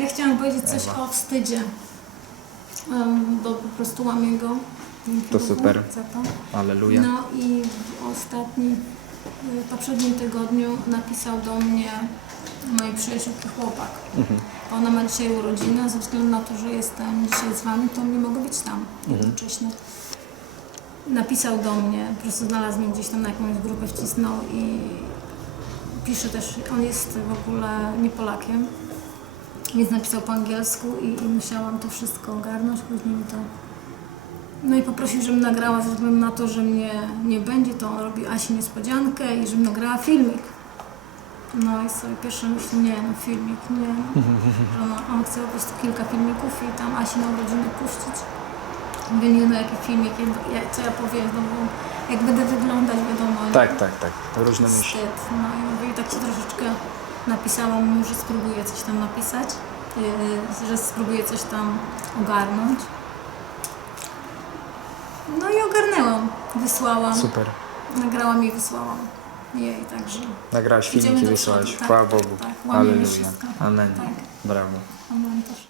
Ja chciałam powiedzieć coś o wstydzie, Em, bo po prostu łamię go. To super. Za to. Aleluja. No i w ostatnim, y, poprzednim tygodniu napisał do mnie mojej przyjaciółki chłopak. Mhm. Ona ma dzisiaj urodziny, a ze względu na to, że jestem dzisiaj z Wami, to nie mogę być tam Mhm. jednocześnie. Napisał do mnie, po prostu znalazł mnie gdzieś tam na jakąś grupę, wcisnął i pisze też, on jest w ogóle nie Polakiem, więc napisał po angielsku i, i musiałam to wszystko ogarnąć, później mi to... No i poprosił, żebym nagrała ze względu na to, że mnie nie będzie, to on robi Asi niespodziankę i żebym nagrała filmik. No i sobie pierwsze myśli, nie no filmik, nie no. Że on, on chce po prostu kilka filmików i tam Asi na urodziny puścić. Mówię, nie no jaki filmik, jak, co ja powiem, no bo jak będę wyglądać, wiadomo. Tak, tak, tak. Różne myśli. Wstyd. No i mówię, i tak się troszeczkę napisałam mu, że spróbuję coś tam napisać, że spróbuję coś tam ogarnąć. No i ogarnęłam, wysłałam, Super. nagrałam i wysłałam jej, także Nagrałaś filmiki, wysłałaś. tak, Chwała Bogu. tak, wszystko. Amen. Tak. Brawo. Amen też.